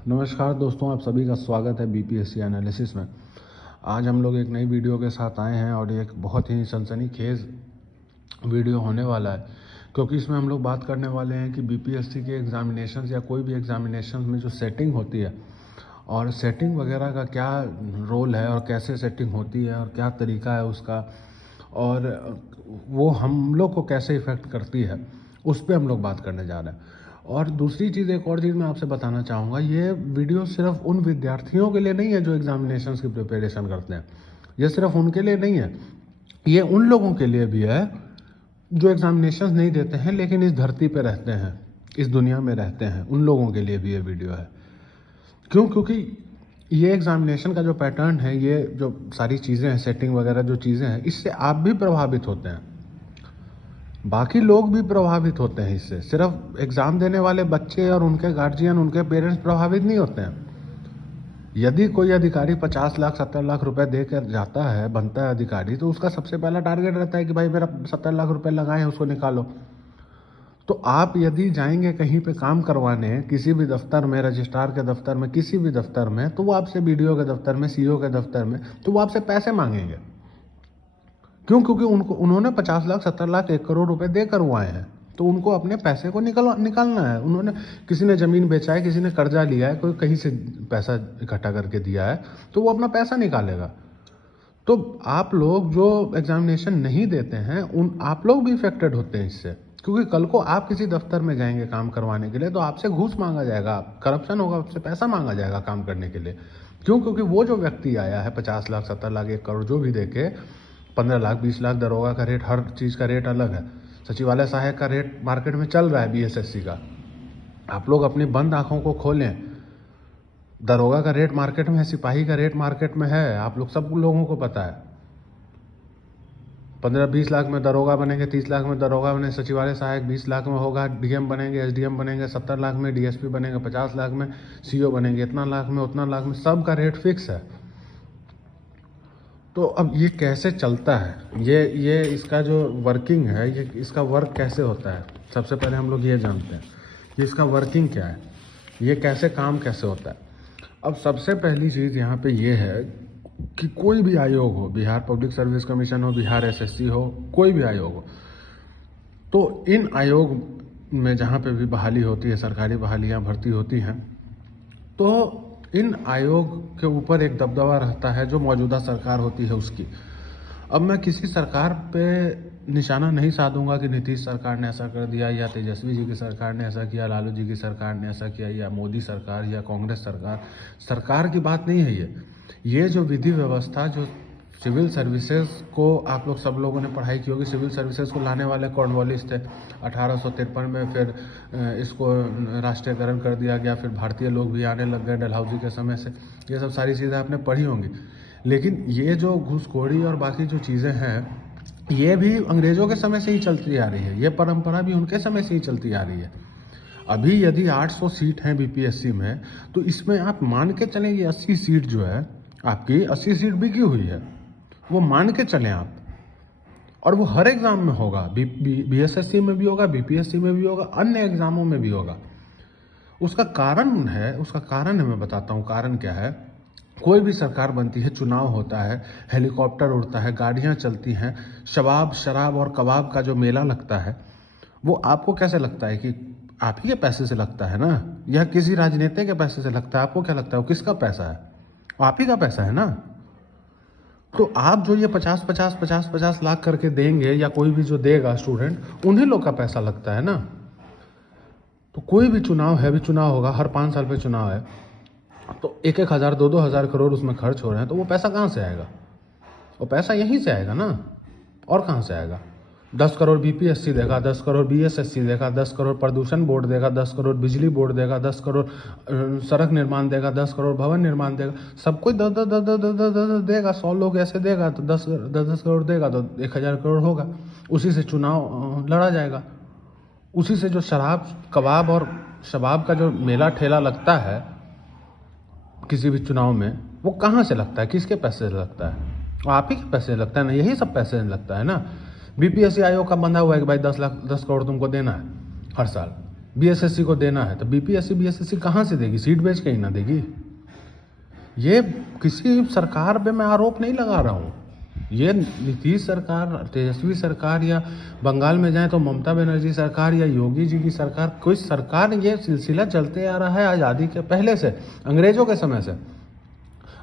नमस्कार दोस्तों, आप सभी का स्वागत है बीपीएससी एनालिसिस में। आज हम लोग एक नई वीडियो के साथ आए हैं और एक बहुत ही सनसनीखेज वीडियो होने वाला है, क्योंकि इसमें हम लोग बात करने वाले हैं कि बीपीएससी के एग्जामिनेशन या कोई भी एग्जामिनेशन में जो सेटिंग होती है और सेटिंग वगैरह का क्या रोल है और कैसे सेटिंग होती है और क्या तरीका है उसका, और वो हम लोग को कैसे इफ़ेक्ट करती है, उस पर हम लोग बात करने जा रहे हैं। और दूसरी चीज़, एक और चीज़ मैं आपसे बताना चाहूँगा, ये वीडियो सिर्फ उन विद्यार्थियों के लिए नहीं है जो एग्जामिनेशंस की प्रिपरेशन करते हैं। ये सिर्फ उनके लिए नहीं है, ये उन लोगों के लिए भी है जो एग्जामिनेशंस नहीं देते हैं लेकिन इस धरती पे रहते हैं, इस दुनिया में रहते हैं। उन लोगों के लिए भी ये वीडियो है। क्यों? क्योंकि ये एग्जामिनेशन का जो पैटर्न है, ये जो सारी चीज़ें हैं, सेटिंग वगैरह जो चीज़ें हैं, इससे आप भी प्रभावित होते हैं, बाकी लोग भी प्रभावित होते हैं इससे। सिर्फ एग्ज़ाम देने वाले बच्चे और उनके गार्जियन, उनके पेरेंट्स प्रभावित नहीं होते हैं। यदि कोई अधिकारी 50 लाख 70 लाख रुपए दे कर जाता है, बनता है अधिकारी, तो उसका सबसे पहला टारगेट रहता है कि भाई मेरा 70 लाख रुपए लगाए हैं, उसको निकालो। तो आप यदि जाएंगे कहीं पे काम करवाने, किसी भी दफ्तर में, रजिस्ट्रार के दफ्तर में, किसी भी दफ्तर में, तो वो आपसे बीडीओ के दफ्तर में, सीईओ के दफ्तर में, तो वो आपसे पैसे मांगेंगे। क्यों? क्योंकि उन्होंने 50 लाख 70 लाख 1 करोड़ रुपए दे करवाए हैं, तो उनको अपने पैसे को निकालना है। उन्होंने, किसी ने ज़मीन बेचा है, किसी ने कर्जा लिया है, कोई कहीं से पैसा इकट्ठा करके दिया है, तो वो अपना पैसा निकालेगा। तो आप लोग जो एग्जामिनेशन नहीं देते हैं, आप लोग भी इफेक्टेड होते हैं इससे, क्योंकि कल को आप किसी दफ्तर में जाएंगे काम करवाने के लिए, तो आपसे घूस मांगा जाएगा, करप्शन होगा, आपसे पैसा मांगा जाएगा काम करने के लिए। क्यों? क्योंकि वो जो व्यक्ति आया है 50 लाख 70 लाख 1 करोड़ जो भी देके, 15 लाख 20 लाख, दरोगा का रेट, हर चीज़ का रेट अलग है। सचिवालय सहायक का रेट मार्केट में चल रहा है बीएसएससी का। आप लोग अपनी बंद आंखों को खोलें, दरोगा का रेट मार्केट में है, सिपाही का रेट मार्केट में है, आप लोग सब लोगों को पता है। 15-20 लाख में दरोगा बनेंगे, 30 लाख में दरोगा बनेंगे, सचिवालय सहायक 20 लाख में होगा, डीएम बनेंगे, एसडीएम बनेंगे, 70 लाख में डीएसपी बनेंगे, 50 लाख में सीईओ बनेंगे, इतना लाख में, उतना लाख में, सबका रेट फिक्स है। तो अब ये कैसे चलता है, ये इसका जो वर्किंग है, ये इसका वर्क कैसे होता है, सबसे पहले हम लोग ये जानते हैं कि इसका वर्किंग क्या है, ये कैसे काम कैसे होता है। अब सबसे पहली चीज़ यहाँ पे ये है कि कोई भी आयोग हो, बिहार पब्लिक सर्विस कमीशन हो, बिहार एसएससी हो, कोई भी आयोग हो, तो इन आयोग में जहाँ पे भी बहाली होती है, सरकारी बहालियाँ भर्ती होती हैं, तो इन आयोग के ऊपर एक दबदबा रहता है जो मौजूदा सरकार होती है उसकी। अब मैं किसी सरकार पे निशाना नहीं साधूंगा कि नीतीश सरकार ने ऐसा कर दिया, या तेजस्वी जी की सरकार ने ऐसा किया, लालू जी की सरकार ने ऐसा किया, या मोदी सरकार, या कांग्रेस सरकार। सरकार की बात नहीं है ये जो विधि व्यवस्था, जो सिविल सर्विसेज को आप लोग सब लोगों ने पढ़ाई की होगी, सिविल सर्विसेज को लाने वाले कॉर्नवालिस थे 1853 में, फिर इसको राष्ट्रीयकरण कर दिया गया, फिर भारतीय लोग भी आने लग गए डलहौजी के समय से। ये सब सारी चीज़ें आपने पढ़ी होंगी। लेकिन ये जो घूसखोरी और बाकी जो चीज़ें हैं, ये भी अंग्रेज़ों के समय से ही चलती आ रही है, ये परंपरा भी उनके समय से ही चलती आ रही है। अभी यदि 800 सीट हैं बीपीएससी में, तो इसमें आप मान के चलेंगे 80 सीट जो है आपकी, 80 सीट बिकी हुई है, वो मान के चलें आप। और वो हर एग्ज़ाम में होगा, बीएसएससी में भी होगा, बीपीएससी में भी होगा, अन्य एग्ज़ामों में भी होगा। उसका कारण है, मैं बताता हूँ कारण क्या है। कोई भी सरकार बनती है, चुनाव होता है, हेलीकॉप्टर उड़ता है, गाड़ियाँ चलती हैं, शराब और कबाब का जो मेला लगता है, वो आपको कैसे लगता है कि आप ही के पैसे से लगता है ना, या किसी राजनेता के पैसे से लगता है? आपको क्या लगता है वो किसका पैसा है? आप ही का पैसा है ना। तो आप जो ये 50 लाख करके देंगे, या कोई भी जो देगा स्टूडेंट, उन्हीं लोग का पैसा लगता है ना। तो कोई भी चुनाव है, भी चुनाव होगा, हर 5 साल पे चुनाव है, तो 1-1 हज़ार 2-2 हज़ार करोड़ उसमें खर्च हो रहे हैं, तो वो पैसा कहाँ से आएगा? वो पैसा यहीं से आएगा ना, और कहाँ से आएगा? 10 करोड़ बीपीएससी देगा, 10 करोड़ बीएसएससी देगा, 10 करोड़ प्रदूषण बोर्ड देगा, 10 करोड़ बिजली बोर्ड देगा, 10 करोड़ सड़क निर्माण देगा, 10 करोड़ भवन निर्माण देगा। सब कोई 10 देगा, 100 लोग ऐसे देगा तो 10 करोड़ देगा, तो 1000 करोड़ होगा। उसी से चुनाव लड़ा जाएगा। उसी से जो शराब कबाब और शबाब का जो मेला ठेला लगता है किसी भी चुनाव में, वो कहाँ से लगता है, किसके पैसे से लगता है? आप ही के पैसे से लगता है ना, यही सब पैसे से लगता है ना। बीपीएससी आयोग का बंधा हुआ है कि भाई 10 करोड़ तुमको देना है हर साल। बीएसएससी को देना है, तो बीपीएससी बीएसएससी कहाँ से देगी? सीट बेच के ही ना देगी। ये किसी सरकार पे मैं आरोप नहीं लगा रहा हूँ। ये नीतीश सरकार, तेजस्वी सरकार, या बंगाल में जाए तो ममता बनर्जी सरकार, या योगी जी की सरकार, कोई सरकार, ये सिलसिला चलते आ रहा है आज़ादी के पहले से, अंग्रेजों के समय से।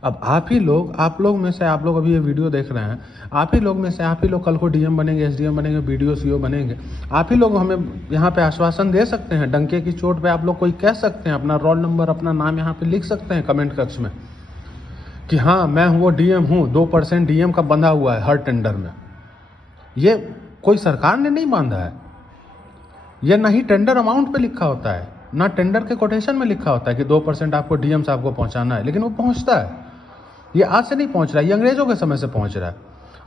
अब आप लोग में से, आप लोग अभी ये वीडियो देख रहे हैं, आप ही लोग में से, आप ही लोग कल को डीएम बनेंगे, एसडीएम बनेंगे, बीडीओ सीओ बनेंगे। आप ही लोग हमें यहाँ पे आश्वासन दे सकते हैं, डंके की चोट पे आप लोग कोई कह सकते हैं, अपना रोल नंबर, अपना नाम यहाँ पे लिख सकते हैं कमेंट कक्ष में कि हाँ मैं वो डीएम हूँ, 2% डीएम का बंधा हुआ है हर टेंडर में। ये कोई सरकार ने नहीं बांधा है, ये ना ही टेंडर अमाउंट पे लिखा होता है, ना टेंडर के कोटेशन में लिखा होता है कि 2% आपको डीएम साहब को पहुँचाना है, लेकिन वो पहुँचता है। ये आज से नहीं पहुँच रहा है, ये अंग्रेजों के समय से पहुँच रहा है।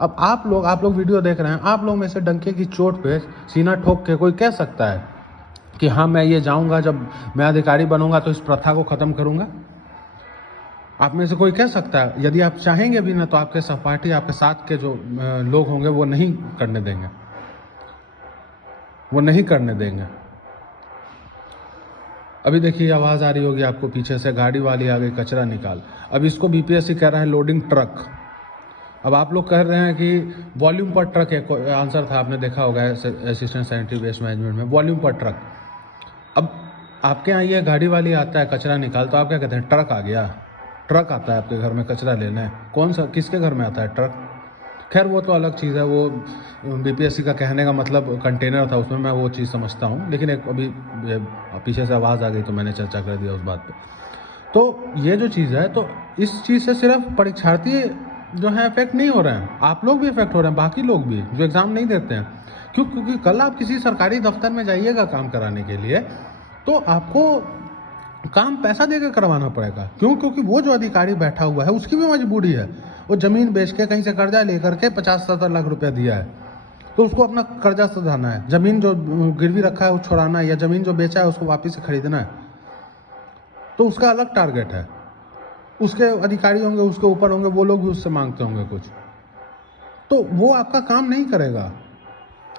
अब आप लोग वीडियो देख रहे हैं, आप लोग में से डंके की चोट पे सीना ठोक के कोई कह सकता है कि हाँ मैं ये जाऊँगा, जब मैं अधिकारी बनूंगा तो इस प्रथा को ख़त्म करूँगा? आप में से कोई कह सकता है? यदि आप चाहेंगे भी ना, तो आपके सहपाठी, आपके साथ के जो लोग होंगे वो नहीं करने देंगे, वो नहीं करने देंगे। अभी देखिए आवाज़ आ रही होगी आपको पीछे से, गाड़ी वाली आ गई, कचरा निकाल। अब इसको बीपीएससी कह रहा है लोडिंग ट्रक। अब आप लोग कह रहे हैं कि वॉल्यूम पर ट्रक एक आंसर था, आपने देखा होगा असिस्टेंट सैनिटरी वेस्ट मैनेजमेंट में, वॉल्यूम पर ट्रक। अब आपके यहाँ ये गाड़ी वाली आता है कचरा निकाल, तो आप क्या कहते हैं? ट्रक आ गया। ट्रक आता है आपके घर में कचरा लेने, कौन सा, किसके घर में आता है ट्रक? खैर वो तो अलग चीज़ है, वो बीपीएससी का कहने का मतलब कंटेनर था, उसमें मैं वो चीज़ समझता हूँ। लेकिन एक अभी पीछे से आवाज़ आ गई तो मैंने चर्चा कर दिया उस बात पे। तो ये जो चीज़ है, तो इस चीज़ से सिर्फ परीक्षार्थी जो है इफेक्ट नहीं हो रहे हैं, आप लोग भी इफेक्ट हो रहे हैं, बाकी लोग भी जो एग्ज़ाम नहीं देते हैं। क्योंकि कल आप किसी सरकारी दफ्तर में जाइएगा काम कराने के लिए, तो आपको काम पैसा देकर करवाना पड़ेगा। क्यों? क्योंकि वो जो अधिकारी बैठा हुआ है उसकी भी मजबूरी है, वो ज़मीन बेच के कहीं से कर्जा लेकर के 50-70 लाख रुपया दिया है, तो उसको अपना कर्जा सधाना है, ज़मीन जो गिरवी रखा है वो छोड़ाना है, या ज़मीन जो बेचा है उसको वापस से खरीदना है, तो उसका अलग टारगेट है। उसके अधिकारी होंगे, उसके ऊपर होंगे, वो लोग भी उससे मांगते होंगे कुछ, तो वो आपका काम नहीं करेगा।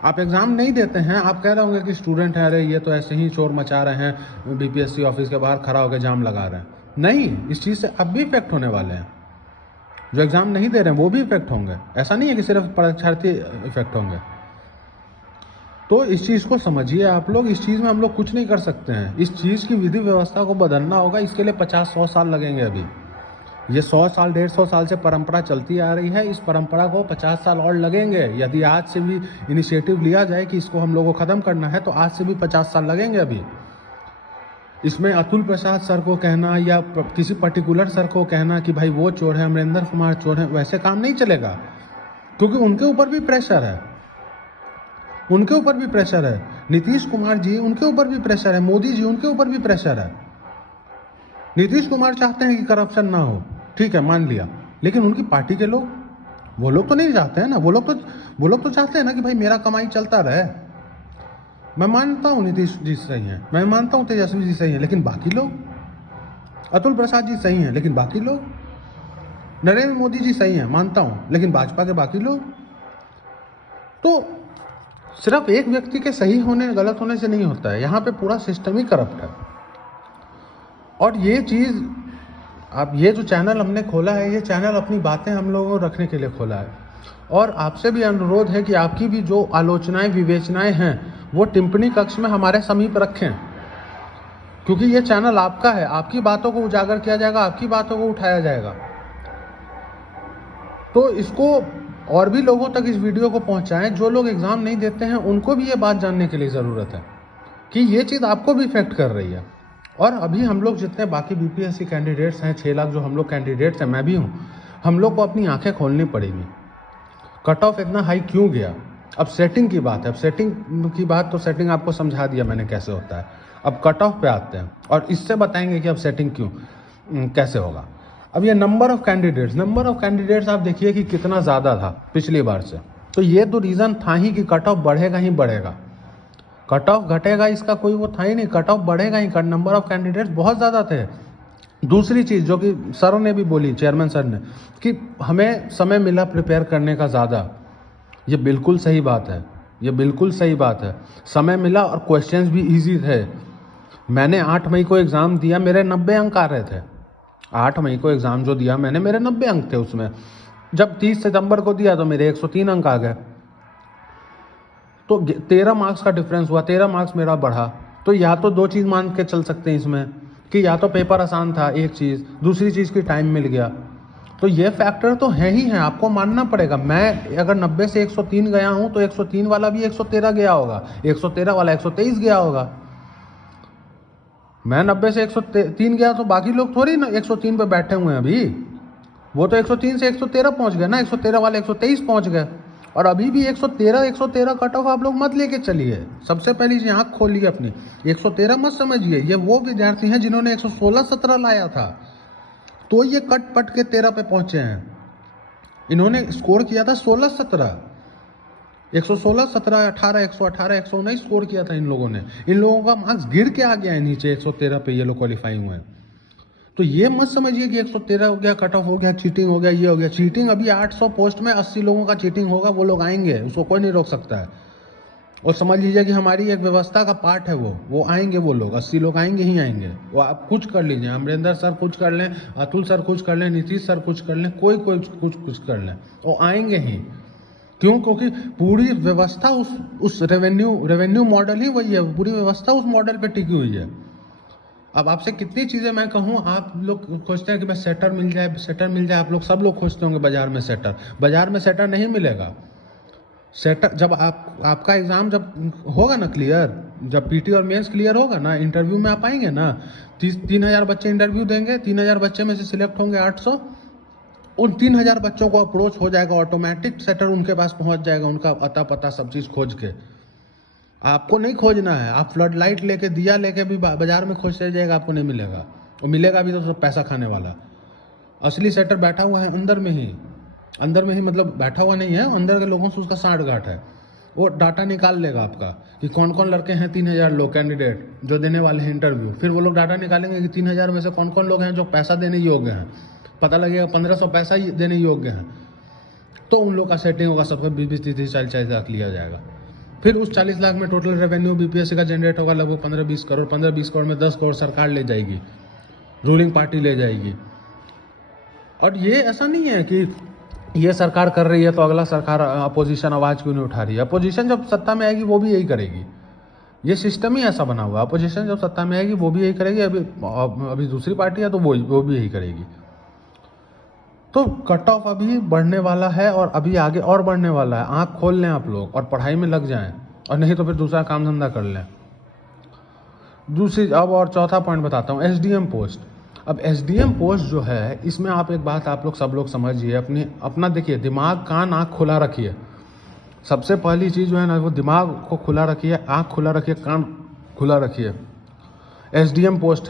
आप एग्ज़ाम नहीं देते हैं, आप कह रहे होंगे कि स्टूडेंट हैं, अरे ये तो ऐसे ही शोर मचा रहे हैं, बीपीएससी ऑफिस के बाहर खड़ा होकर जाम लगा रहे हैं। नहीं, इस चीज़ से अब भी इफेक्ट होने वाले हैं। जो एग्ज़ाम नहीं दे रहे हैं वो भी इफेक्ट होंगे, ऐसा नहीं है कि सिर्फ परीक्षार्थी इफेक्ट होंगे। तो इस चीज़ को समझिए आप लोग, इस चीज़ में हम लोग कुछ नहीं कर सकते हैं। इस चीज़ की विधि व्यवस्था को बदलना होगा, इसके लिए 50-100 साल लगेंगे। अभी ये 100 साल 150 साल से परंपरा चलती आ रही है, इस परंपरा को 50 साल और लगेंगे। यदि आज से भी इनिशिएटिव लिया जाए कि इसको हम लोगों को ख़त्म करना है, तो आज से भी 50 साल लगेंगे। अभी इसमें अतुल प्रसाद सर को कहना या किसी पर्टिकुलर सर को कहना कि भाई वो चोर है, अमरिंदर कुमार चोर है, वैसे काम नहीं चलेगा, क्योंकि उनके ऊपर भी प्रेशर है, उनके ऊपर भी प्रेशर है। नीतीश कुमार जी, उनके ऊपर भी प्रेशर है। मोदी जी, उनके ऊपर भी प्रेशर है। नीतीश कुमार चाहते हैं कि करप्शन ना हो, ठीक है, मान लिया, लेकिन उनकी पार्टी के लोग, वो लोग तो नहीं चाहते हैं ना। वो लोग तो चाहते हैं ना कि भाई मेरा कमाई चलता रहे। मैं मानता हूँ नीतीश जी सही हैं, मैं मानता हूँ तेजस्वी जी सही हैं, लेकिन बाकी लोग, अतुल प्रसाद जी सही हैं, लेकिन बाकी लोग, नरेंद्र मोदी जी सही हैं, मानता हूँ, लेकिन भाजपा के बाकी लोग। तो सिर्फ एक व्यक्ति के सही होने, गलत होने से नहीं होता है, यहाँ पे पूरा सिस्टम ही करप्ट है। और ये चीज़, आप ये जो चैनल हमने खोला है, ये चैनल अपनी बातें हम लोगों को रखने के लिए खोला है। और आपसे भी अनुरोध है कि आपकी भी जो आलोचनाएं, विवेचनाएं हैं, वो टिप्पणी कक्ष में हमारे समीप रखें, क्योंकि ये चैनल आपका है। आपकी बातों को उजागर किया जाएगा, आपकी बातों को उठाया जाएगा। तो इसको और भी लोगों तक इस वीडियो को पहुंचाएं। जो लोग एग्ज़ाम नहीं देते हैं उनको भी ये बात जानने के लिए ज़रूरत है कि ये चीज़ आपको भी इफेक्ट कर रही है। और अभी हम लोग जितने बाकी बीपीएससी कैंडिडेट्स हैं, 6 लाख जो हम लोग कैंडिडेट्स हैं, मैं भी हूँ, हम लोग को अपनी आंखें खोलनी पड़ेगी। कट ऑफ इतना हाई क्यों गया? अब सेटिंग की बात है। अब सेटिंग की बात, तो सेटिंग आपको समझा दिया मैंने कैसे होता है। अब कट ऑफ पे आते हैं और इससे बताएंगे कि अब सेटिंग क्यों कैसे होगा। अब ये नंबर ऑफ़ कैंडिडेट्स आप देखिए कि कितना ज़्यादा था पिछली बार से। तो ये तो रीज़न था ही कि कट ऑफ बढ़ेगा ही बढ़ेगा, कट ऑफ घटेगा इसका कोई वो था ही नहीं, कट ऑफ बढ़ेगा ही। नंबर ऑफ़ कैंडिडेट्स बहुत ज़्यादा थे। दूसरी चीज़ जो कि सर ने भी बोली, चेयरमैन सर ने, कि हमें समय मिला प्रिपेयर करने का ज़्यादा। ये बिल्कुल सही बात है, ये बिल्कुल सही बात है। समय मिला और क्वेश्चंस भी इजी थे। मैंने 8 मई को एग्ज़ाम दिया, मेरे 90 अंक आ रहे थे। 8 मई को एग्ज़ाम जो दिया मैंने, मेरे 90 अंक थे उसमें। जब 30 सितंबर को दिया तो मेरे 103 अंक आ गए। तो 13 मार्क्स का डिफरेंस हुआ, 13 मार्क्स मेरा बढ़ा। तो या तो दो चीज़ मान के चल सकते हैं इसमें कि या तो पेपर आसान था, एक चीज़, दूसरी चीज़ की टाइम मिल गया। तो ये फैक्टर तो है ही है, आपको मानना पड़ेगा। मैं अगर 90 से 103 गया हूँ तो 103 वाला भी 113 गया होगा, 113 वाला 123 गया होगा। मैं 90 से 103 गया तो बाकी लोग थोड़ी ना 103 पे बैठे हुए हैं अभी। वो तो 103 से 113 पहुंच गए ना, 113 वाले 123 पहुंच गए। और अभी भी 113 कट ऑफ आप लोग मत लेके चलिए। सबसे पहली चीज आँख खोलिए अपनी। 113 मत समझिए, ये वो विद्यार्थी हैं जिन्होंने 116-17 लाया था, तो ये कट पट के 13 पे पहुंचे हैं। इन्होंने स्कोर किया था 16-17, 116, 17, 18, 118, 119 स्कोर किया था इन लोगों ने। इन लोगों का मार्क्स गिर के आ गया है नीचे 113 पे, ये लोग क्वालिफाई हुए हैं। तो ये मत समझिए कि 113 हो गया, कट ऑफ हो गया, चीटिंग हो गया, ये हो गया। चीटिंग अभी 800 पोस्ट में 80 लोगों का चीटिंग होगा, वो लोग आएंगे, उसको कोई नहीं रोक सकता है। और समझ लीजिए कि हमारी एक व्यवस्था का पार्ट है वो आएंगे, वो लोग 80 लोग आएंगे ही आएंगे। वो आप कुछ कर लीजिए, अमरिंदर सर कुछ कर लें, अतुल सर कुछ कर लें, नीतीश सर कुछ कर लें, कोई कुछ कर लें, वो आएंगे ही। क्यों? क्योंकि पूरी व्यवस्था उस रेवेन्यू मॉडल ही वही है, पूरी व्यवस्था उस मॉडल पे टिकी हुई है। अब आपसे कितनी चीज़ें मैं कहूँ, आप लोग खोजते हैं कि बस सेटर मिल जाए, आप लोग सब लोग खोजते होंगे बाजार में सेटर नहीं मिलेगा। सेटर जब आपका एग्ज़ाम जब होगा ना क्लियर, जब पीटी और मेंस क्लियर होगा ना, इंटरव्यू में आप आएंगे ना, 3,000 बच्चे इंटरव्यू देंगे, 3,000 बच्चे में से सिलेक्ट होंगे 800। उन 3,000 बच्चों को अप्रोच हो जाएगा ऑटोमेटिक, सेटर उनके पास पहुंच जाएगा, उनका अता पता सब चीज़ खोज के। आपको नहीं खोजना है, आप फ्लड लाइट लेके, दिया लेके भी बाजार में खोजते जाएगा, आपको नहीं मिलेगा। और मिलेगा भी तो सब पैसा खाने वाला। असली सेटर बैठा हुआ है अंदर में ही मतलब बैठा हुआ नहीं है, अंदर के लोगों से उसका साठगांठ है। वो डाटा निकाल लेगा आपका कि कौन कौन लड़के हैं, 3,000 लोग कैंडिडेट जो देने वाले हैं इंटरव्यू। फिर वो लोग डाटा निकालेंगे कि 3,000 में से कौन कौन लोग हैं जो पैसा देने योग्य हैं। पता लगेगा 1,500 पैसा देने योग्य हैं, तो उन लोग का सेटिंग होगा, सबका 20-20, 30-30, 40-40 लाख लिया जाएगा। फिर उस 40 लाख में टोटल रेवेन्यू बीपीएससी का जनरेट होगा लगभग 15-20 करोड़। 15-20 करोड़ में 10 करोड़ सरकार ले जाएगी, रूलिंग पार्टी ले जाएगी। और ये ऐसा नहीं है कि ये सरकार कर रही है तो अगला सरकार, अपोजिशन आवाज़ क्यों नहीं उठा रही है। अपोजिशन जब सत्ता में आएगी वो भी यही करेगी। ये सिस्टम ही ऐसा बना हुआ है, अपोजिशन जब सत्ता में आएगी वो भी यही करेगी। अभी दूसरी पार्टी है तो वो भी यही करेगी। तो कट ऑफ अभी बढ़ने वाला है और अभी आगे और बढ़ने वाला है। आँख खोल लें आप लोग और पढ़ाई में लग जाएं, और नहीं तो फिर दूसरा काम धंधा कर लें। दूसरी अब और चौथा पॉइंट बताता हूँ, एसडीएम पोस्ट। अब एसडीएम पोस्ट जो है, इसमें आप एक बात आप लोग सब लोग समझिए, अपना देखिए, दिमाग कान आँख खुला रखिए। सबसे पहली चीज़ जो है ना, वो दिमाग को खुला रखिए, आँख खुला रखिए, कान खुला रखिए। एसडीएम पोस्ट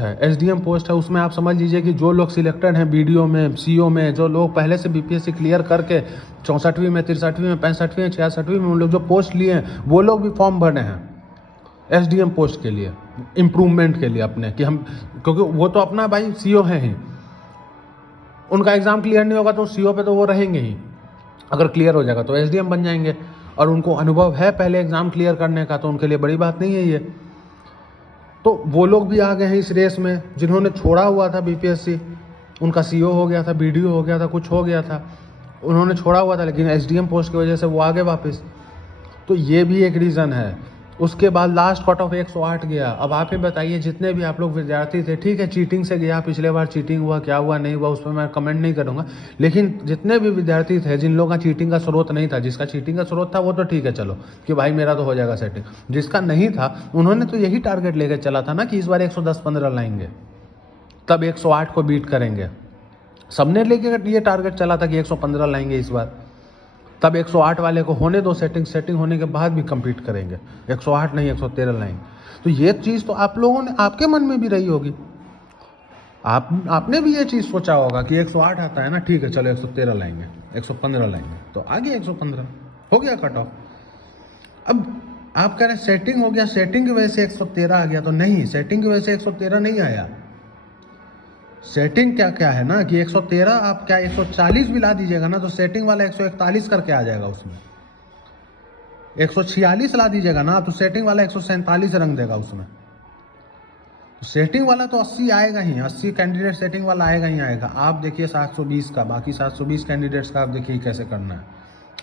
है, उसमें आप समझ लीजिए कि जो लोग सिलेक्टेड हैं बीडीओ में, सीओ में, जो लोग पहले से बीपीएससी क्लियर करके 64वीं में, 63वीं में, 65वीं में, 66वीं में उन लोग जो पोस्ट लिए हैं, वो लोग भी फॉर्म भरे हैं एसडीएम पोस्ट के लिए, इम्प्रूवमेंट के लिए अपने, कि हम, क्योंकि वो तो अपना भाई सीओ है ही, उनका एग्ज़ाम क्लियर नहीं होगा तो सीओ पे तो वो रहेंगे ही। अगर क्लियर हो जाएगा तो एसडीएम बन जाएंगे, और उनको अनुभव है पहले एग्ज़ाम क्लियर करने का, तो उनके लिए बड़ी बात नहीं है ये। तो वो लोग भी आ गए हैं इस रेस में, जिन्होंने छोड़ा हुआ था बीपीएससी, उनका सीओ हो गया था, बीडीओ हो गया था, कुछ हो गया था, उन्होंने छोड़ा हुआ था, लेकिन एसडीएम पोस्ट की वजह से वो आ गए वापस। तो ये भी एक रीज़न है। उसके बाद लास्ट कट ऑफ 108 गया। अब आप ही बताइए, जितने भी आप लोग विद्यार्थी थे, ठीक है चीटिंग से गया, पिछले बार चीटिंग हुआ, क्या हुआ नहीं हुआ उस पर मैं कमेंट नहीं करूँगा, लेकिन जितने भी विद्यार्थी थे जिन लोगों का चीटिंग का स्रोत नहीं था, जिसका चीटिंग का स्रोत था वो तो ठीक है, चलो कि भाई मेरा तो हो जाएगा सेटिंग। जिसका नहीं था उन्होंने तो यही टारगेट लेकर चला था ना कि इस बार 110-15 लाएंगे, तब 108 को बीट करेंगे। सबने लेके ये टारगेट चला था कि 115 लाएंगे इस बार, तब 108 वाले को होने दो, सेटिंग होने के बाद भी कंप्लीट करेंगे, 108 नहीं 113 लाएंगे। तो ये चीज़ तो आप लोगों ने, आपके मन में भी रही होगी, आपने भी ये चीज़ सोचा होगा कि 108 आता है ना, ठीक है चलो 113 लाएंगे, 115 लाएंगे, तो आगे 115 हो गया कट ऑफ। अब आप कह रहे हैं सेटिंग हो गया, सेटिंग की वजह से 113 आ गया, तो नहीं, सेटिंग की वजह से 113 नहीं आया। सेटिंग क्या है ना कि 113 आप क्या 140 भी ला दीजिएगा ना, तो सेटिंग वाला 141 करके आ जाएगा उसमें। 146 ला दीजिएगा ना तो सेटिंग वाला 147 रंग देगा उसमें। सेटिंग वाला तो 80 आएगा ही, 80 कैंडिडेट सेटिंग वाला आएगा ही आएगा। आप देखिए 720 का, बाकी 720 कैंडिडेट्स का आप देखिए कैसे करना है।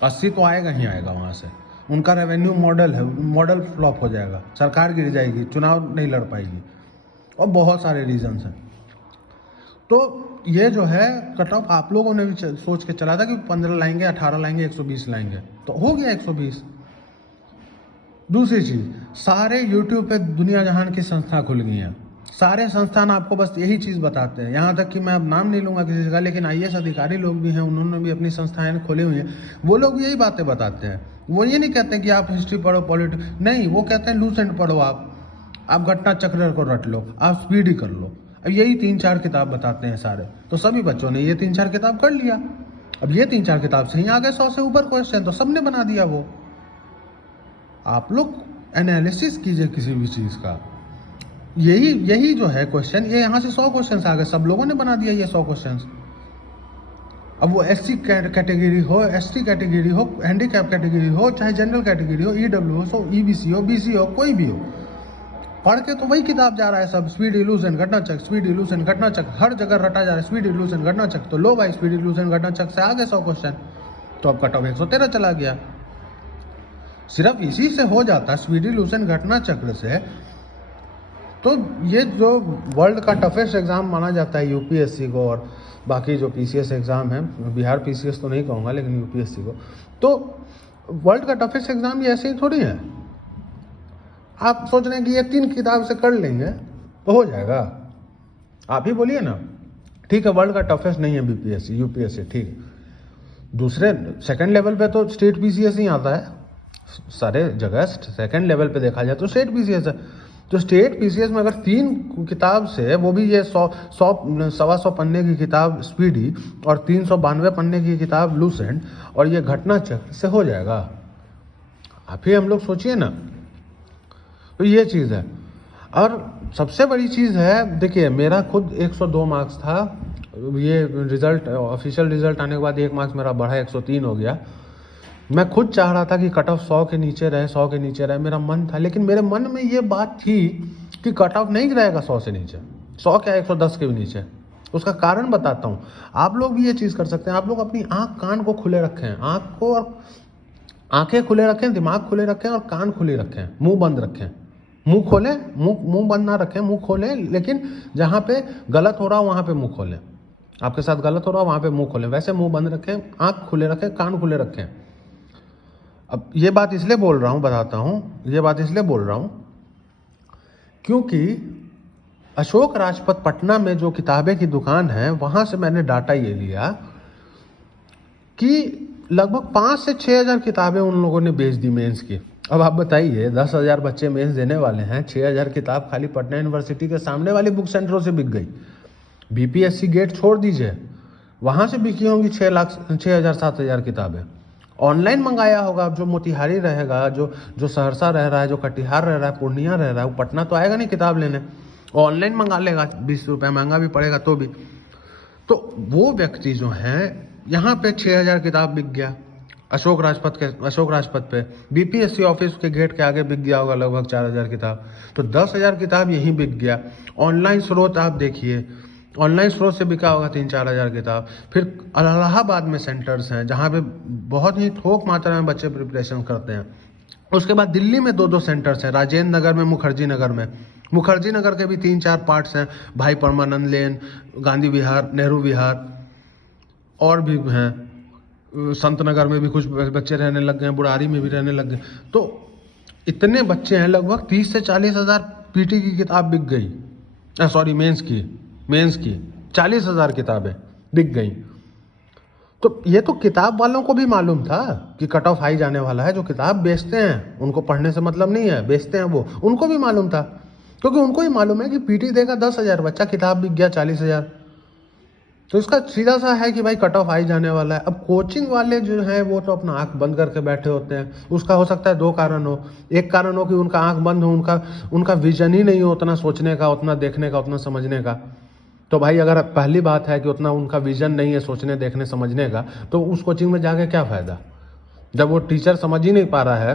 80 तो आएगा ही आएगा वहाँ से। उनका रेवेन्यू मॉडल है, मॉडल फ्लॉप हो जाएगा, सरकार गिर जाएगी, चुनाव नहीं लड़ पाएगी, और बहुत सारे रीजन्स हैं। तो ये जो है कट ऑफ आप लोगों ने भी सोच के चला था कि 15 लाएंगे, 18 लाएंगे, 120 लाएंगे, तो हो गया 120। दूसरी चीज़, सारे यूट्यूब पे दुनिया जहान की संस्था खुल गई हैं। सारे संस्थान आपको बस यही चीज़ बताते हैं, यहाँ तक कि मैं अब नाम नहीं लूँगा किसी का, लेकिन IAS अधिकारी लोग भी हैं, उन्होंने भी अपनी संस्थाएं खोली हुई हैं। वो लोग भी यही बातें बताते हैं। वो ये नहीं कहते कि आप हिस्ट्री पढ़ो, पॉलिटिक्स नहीं, वो कहते हैं लूसेंट पढ़ो, आप घटना चक्र को रट लो, आप स्पीडी कर लो। अब यही 3-4 किताब बताते हैं सारे। तो सभी बच्चों ने ये 3-4 किताब कर लिया। अब ये 3-4 किताब से ही आ गए 100 से ऊपर क्वेश्चन, तो सबने बना दिया वो। आप लोग एनालिसिस कीजिए किसी भी चीज़ का। यही जो है क्वेश्चन, ये यहाँ से 100 क्वेश्चन आ गए, सब लोगों ने बना दिया ये 100 क्वेश्चन। अब वो SC कैटेगरी हो, ST कैटेगरी हो, हैंडीकैप कैटेगरी हो, चाहे जनरल कैटेगरी हो, EW हो, EBC हो, BC हो, कोई भी हो, पढ़ के तो वही किताब जा रहा है सब। स्पीड इल्यूजन घटना चक्र, स्पीड इल्यूजन घटना चक्र, हर जगह रटा जा रहा है स्पीड इल्यूजन घटना चक्र। तो लो भाई, स्पीड इल्यूजन घटना चक्र से आ गए 100 क्वेश्चन, तो अब कट ऑफ 113 चला गया। सिर्फ इसी से हो जाता, स्पीड इल्यूजन घटना चक्र से। तो ये जो वर्ल्ड का टफेस्ट एग्ज़ाम माना जाता है UPSC को, और बाकी जो PCS एग्ज़ाम है, बिहार PCS तो नहीं कहूँगा लेकिन UPSC को, तो वर्ल्ड का टफेस्ट एग्ज़ाम ये ऐसे ही थोड़ी है। आप सोच रहे हैं कि ये 3 किताब से कर लेंगे तो हो जाएगा, आप ही बोलिए ना। ठीक है, वर्ल्ड का टफेस्ट नहीं है BPSC UPSC, ठीक है। दूसरे सेकंड लेवल पे तो स्टेट PCS ही आता है, सारे जगह सेकंड लेवल पे देखा जाए तो स्टेट PCS है। तो स्टेट PCS में अगर 3 किताब से, वो भी ये 100-125 पन्ने की किताब स्पीडी और 392 पन्ने की किताब लूसेंट और ये घटना चक्र से हो जाएगा, आप ही हम लोग सोचिए ना। तो ये चीज़ है। और सबसे बड़ी चीज़ है, देखिए मेरा खुद 102 मार्क्स था, ये रिजल्ट ऑफिशियल रिजल्ट आने के बाद 1 मार्क्स मेरा बढ़ा 103 हो गया। मैं खुद चाह रहा था कि कट ऑफ 100 के नीचे रहे, 100 के नीचे रहे, मेरा मन था। लेकिन मेरे मन में ये बात थी कि कट ऑफ नहीं रहेगा 100 से नीचे, 100 क्या 110 के भी नीचे। उसका कारण बताता हूँ, आप लोग भी ये चीज़ कर सकते हैं। आप लोग अपनी आँख कान को खुले रखें, आंखें खुले रखें, दिमाग खुले रखें और कान खुले रखें, मुंह बंद रखें। मुंह खोलें, मुंह बंद ना रखें, मुंह खोलें, लेकिन जहाँ पे गलत हो रहा हो वहाँ पे मुंह खोलें। आपके साथ गलत हो रहा हो वहाँ पे मुंह खोलें, वैसे मुंह बंद रखें, आँख खुले रखें, कान खुले रखें। अब ये बात इसलिए बोल रहा हूँ, बताता हूँ, ये बात इसलिए बोल रहा हूँ क्योंकि अशोक राजपथ पटना में जो किताबें की दुकान है, वहाँ से मैंने डाटा ये लिया कि लगभग 5 से 6 हज़ार किताबें उन लोगों ने बेच दी मेंस की। अब आप बताइए, 10,000 बच्चे मेंस देने वाले हैं, 6,000 किताब खाली पटना यूनिवर्सिटी के सामने वाली बुक सेंटरों से बिक गई। BPSC गेट छोड़ दीजिए, वहाँ से बिकी होंगी 6,000-7,000 किताबें। ऑनलाइन मंगाया होगा, अब जो मोतिहारी रहेगा, जो सहरसा रह रहा है, जो कटिहार रह रहा है, पूर्णिया रह रहा है, वो पटना तो आएगा नहीं किताब लेने, ऑनलाइन मंगा लेगा, 20 रुपये महंगा भी पड़ेगा तो भी। तो वो व्यक्ति जो हैं, यहाँ पे 6,000 किताब बिक गया अशोक राजपथ पे। BPSC ऑफिस के गेट के आगे बिक गया होगा लगभग 4,000 किताब। तो 10,000 किताब यहीं बिक गया। ऑनलाइन स्रोत आप देखिए, ऑनलाइन स्रोत से बिका होगा 3-4 हज़ार किताब। फिर इलाहाबाद में सेंटर्स हैं जहाँ पे बहुत ही थोक मात्रा में बच्चे प्रिपरेशन करते हैं। उसके बाद दिल्ली में 2-2 सेंटर्स हैं, राजेंद्र नगर में, मुखर्जी नगर में। मुखर्जी नगर के भी 3-4 पार्ट्स हैं, भाई परमानंद लेन, गांधी विहार, नेहरू विहार, और भी हैं। संत नगर में भी कुछ बच्चे रहने लग गए, बुढ़ारी में भी रहने लग गए। तो इतने बच्चे हैं, लगभग 30 से 40 हज़ार PT की किताब बिक गई, सॉरी मेंस की 40 हज़ार किताबें बिक गई। तो ये तो किताब वालों को भी मालूम था कि कट ऑफ हाई जाने वाला है। जो किताब बेचते हैं उनको पढ़ने से मतलब नहीं है, बेचते हैं वो, उनको भी मालूम था, क्योंकि उनको ही मालूम है कि PT देगा 10,000, बच्चा किताब बिक गया 40,000। तो इसका सीधा सा है कि भाई कट ऑफ हाई जाने वाला है। अब कोचिंग वाले जो हैं वो तो अपना आंख बंद करके बैठे होते हैं। उसका हो सकता है 2 कारण हो। एक कारण हो कि उनका आंख बंद हो, उनका विजन ही नहीं हो उतना सोचने का, उतना देखने का, उतना समझने का। तो भाई अगर पहली बात है कि उतना उनका विजन नहीं है सोचने, देखने, समझने का, तो उस कोचिंग में जाके क्या फ़ायदा, जब वो टीचर समझ ही नहीं पा रहा है,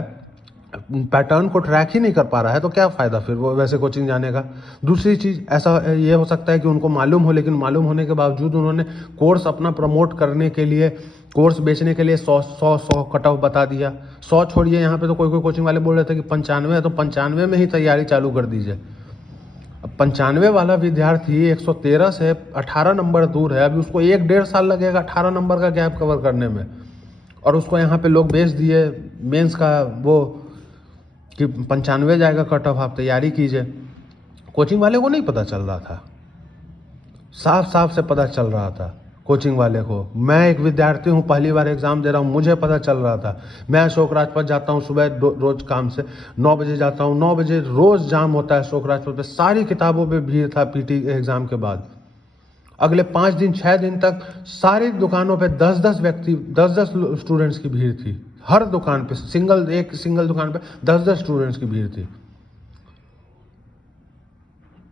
पैटर्न को ट्रैक ही नहीं कर पा रहा है तो क्या फ़ायदा फिर वो वैसे कोचिंग जाने का। दूसरी चीज़ ऐसा ये हो सकता है कि उनको मालूम हो, लेकिन मालूम होने के बावजूद उन्होंने कोर्स अपना प्रमोट करने के लिए, कोर्स बेचने के लिए 100 कट ऑफ बता दिया। 100 छोड़िए, यहाँ पे तो कोई कोचिंग वाले बोल रहे थे कि 95 है तो 95 में ही तैयारी चालू कर दीजिए। अब 95 वाला विद्यार्थी 113 से 18 नंबर दूर है, अभी उसको 1-1.5 साल लगेगा 18 नंबर का गैप कवर करने में, और उसको यहाँ पे लोग बेच दिए मेंस का वो कि 95 जाएगा कट ऑफ, आप तैयारी कीजिए। कोचिंग वाले को नहीं पता चल रहा था, साफ साफ से पता चल रहा था कोचिंग वाले को। मैं एक विद्यार्थी हूँ, पहली बार एग्जाम दे रहा हूँ, मुझे पता चल रहा था। मैं अशोक राजपथ जाता हूँ सुबह रोज काम से 9 बजे जाता हूँ, 9 बजे रोज जाम होता है अशोक राजपथ पे, सारी किताबों पे भीड़ था पीटी एग्जाम के बाद। अगले 5 दिन 6 दिन तक सारी दुकानों पे 10-10 व्यक्ति, 10-10 स्टूडेंट्स की भीड़ थी। हर दुकान पे एक सिंगल दुकान पे 10-10 स्टूडेंट्स की भीड़ थी।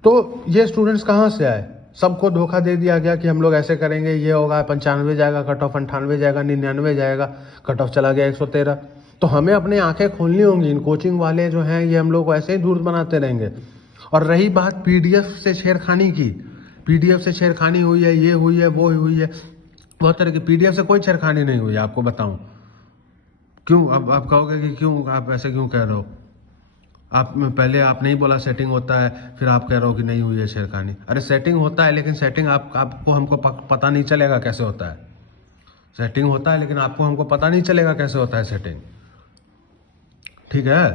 तो ये स्टूडेंट्स कहाँ से आए? सबको धोखा दे दिया गया कि हम लोग ऐसे करेंगे, ये होगा 95 जाएगा कट ऑफ, 98 जाएगा, 99 जाएगा कट ऑफ, चला गया 113। तो हमें अपनी आंखें खोलनी होंगी। इन कोचिंग वाले जो हैं ये हम लोग को ऐसे ही दूर बनाते रहेंगे। और रही बात पीडीएफ से छेड़खानी की, पीडीएफ से छेड़खानी हुई है, ये हुई है, वो हुई है, बहुत तरह की। पीडीएफ से कोई छेड़खानी नहीं हुई है, आपको बताऊं क्यों। अब आप कहोगे कि क्यों, आप ऐसे क्यों कह रहे हो? आप पहले आप नहीं बोला सेटिंग होता है, फिर आप कह रहे हो कि नहीं हुई है छेड़खानी। अरे सेटिंग होता है, लेकिन सेटिंग आपको हमको पता नहीं चलेगा कैसे होता है। सेटिंग होता है लेकिन आपको हमको पता नहीं चलेगा कैसे होता है सेटिंग, ठीक है।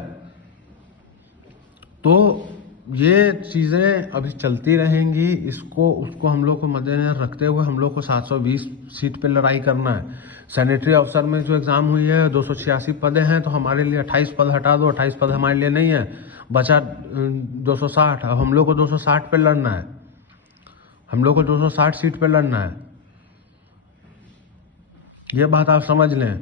तो ये चीज़ें अभी चलती रहेंगी, उसको हम लोग को मद्देनजर रखते हुए हम लोग को 720 सीट पे लड़ाई करना है। सैनिटरी अफसर में जो एग्ज़ाम हुई है 286 पदें हैं, तो हमारे लिए 28 पद हटा दो, 28 पद हमारे लिए नहीं है, बचा 260। अब हम लोग को 260 पे लड़ना है, हम लोग को 260 सीट पे लड़ना है, ये बात आप समझ लें।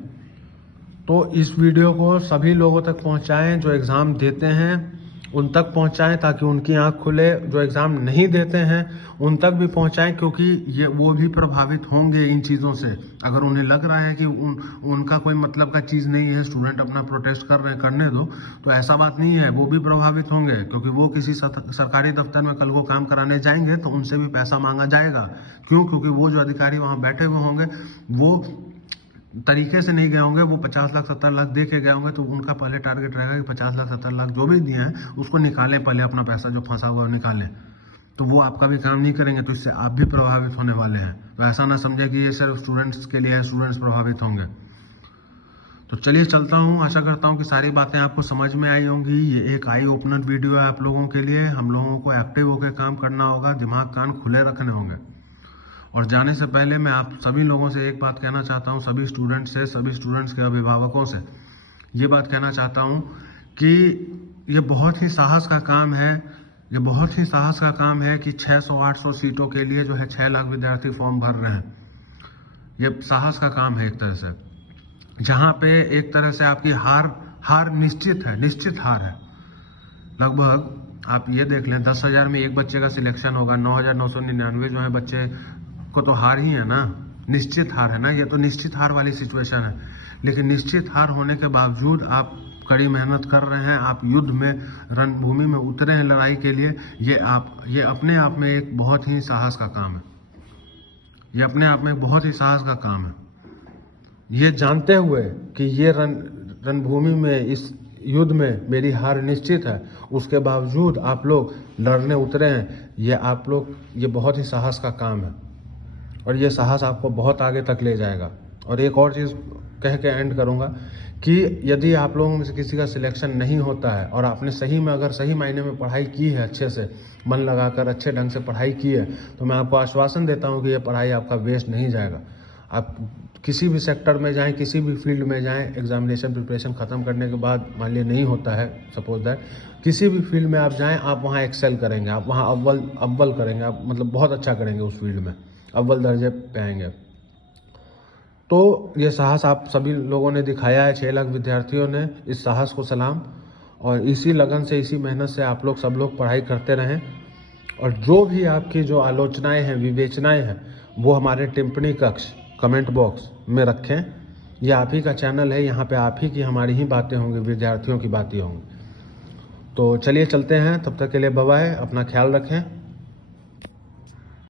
तो इस वीडियो को सभी लोगों तक पहुंचाएं, जो एग्ज़ाम देते हैं उन तक पहुंचाएं, ताकि उनकी आंख खुले। जो एग्ज़ाम नहीं देते हैं उन तक भी पहुंचाएं, क्योंकि ये वो भी प्रभावित होंगे इन चीज़ों से। अगर उन्हें लग रहा है कि उनका कोई मतलब का चीज़ नहीं है, स्टूडेंट अपना प्रोटेस्ट कर रहे हैं, करने दो, तो ऐसा बात नहीं है, वो भी प्रभावित होंगे। क्योंकि वो किसी सरकारी दफ्तर में कल को काम कराने जाएंगे तो उनसे भी पैसा मांगा जाएगा। क्यों? क्योंकि वो जो अधिकारी वहाँ बैठे हुए होंगे वो तरीके से नहीं गए होंगे, वो 50 लाख 70 लाख दे के गए होंगे, तो उनका पहले टारगेट रहेगा कि 50 लाख 70 लाख जो भी दिए हैं उसको निकालें, पहले अपना पैसा जो फंसा हुआ है निकालें। तो वो आपका भी काम नहीं करेंगे, तो इससे आप भी प्रभावित होने वाले हैं। तो ऐसा ना समझे कि ये सिर्फ स्टूडेंट्स के लिए है, स्टूडेंट्स प्रभावित होंगे। तो चलिए चलता हूँ, आशा करता हूँ कि सारी बातें आपको समझ में आई होंगी। ये एक आई ओपनर वीडियो है आप लोगों के लिए। हम लोगों को एक्टिव होकर काम करना होगा, दिमाग कान खुले रखने होंगे। और जाने से पहले मैं आप सभी लोगों से एक बात कहना चाहता हूं, सभी स्टूडेंट्स से, सभी स्टूडेंट्स के अभिभावकों से ये बात कहना चाहता हूं कि ये बहुत ही साहस का काम है, ये बहुत ही साहस का काम है कि 600-800 सीटों के लिए जो है 6 लाख विद्यार्थी फॉर्म भर रहे हैं। ये साहस का काम है एक तरह से, जहाँ पे एक तरह से आपकी हार निश्चित है, निश्चित हार है। लगभग आप ये देख लें 10,000 में एक बच्चे का सिलेक्शन होगा, 9,999 जो है बच्चे को तो हार ही है ना, निश्चित हार है ना। ये तो निश्चित हार वाली सिचुएशन है। लेकिन निश्चित हार होने के बावजूद आप कड़ी मेहनत कर रहे हैं, आप युद्ध में, रणभूमि में उतरे हैं लड़ाई के लिए। ये अपने आप में एक बहुत ही साहस का काम है, ये अपने आप में बहुत ही साहस का काम है। ये जानते हुए कि ये रणभूमि में, इस युद्ध में मेरी हार निश्चित है, उसके बावजूद आप लोग लड़ने उतरे हैं, ये बहुत ही साहस का काम है। और ये साहस आपको बहुत आगे तक ले जाएगा। और एक और चीज़ कह के एंड करूँगा कि यदि आप लोगों में से किसी का सिलेक्शन नहीं होता है और आपने सही में, अगर सही मायने में पढ़ाई की है, अच्छे से मन लगाकर अच्छे ढंग से पढ़ाई की है, तो मैं आपको आश्वासन देता हूँ कि ये पढ़ाई आपका वेस्ट नहीं जाएगा। आप किसी भी सेक्टर में जाएं, किसी भी फील्ड में जाएं, एग्जामिनेशन प्रिपरेशन ख़त्म करने के बाद, मान लिया नहीं होता है, सपोज दैट, किसी भी फील्ड में आप जाएं, आप वहाँ एक्सेल करेंगे, आप वहाँ अव्वल करेंगे, आप मतलब बहुत अच्छा करेंगे उस फील्ड में, अव्वल दर्जे पे आएंगे। तो ये साहस आप सभी लोगों ने दिखाया है, 6 लाख विद्यार्थियों ने, इस साहस को सलाम। और इसी लगन से, इसी मेहनत से आप लोग सब लोग पढ़ाई करते रहें। और जो भी आपकी जो आलोचनाएं हैं, विवेचनाएं हैं, वो हमारे टिप्पणी कक्ष, कमेंट बॉक्स में रखें। ये आप ही का चैनल है, यहाँ पे आप ही की हमारी ही बातें होंगी, विद्यार्थियों की बातें होंगी। तो चलिए चलते हैं, तब तक के लिए बाय बाय, अपना ख्याल रखें।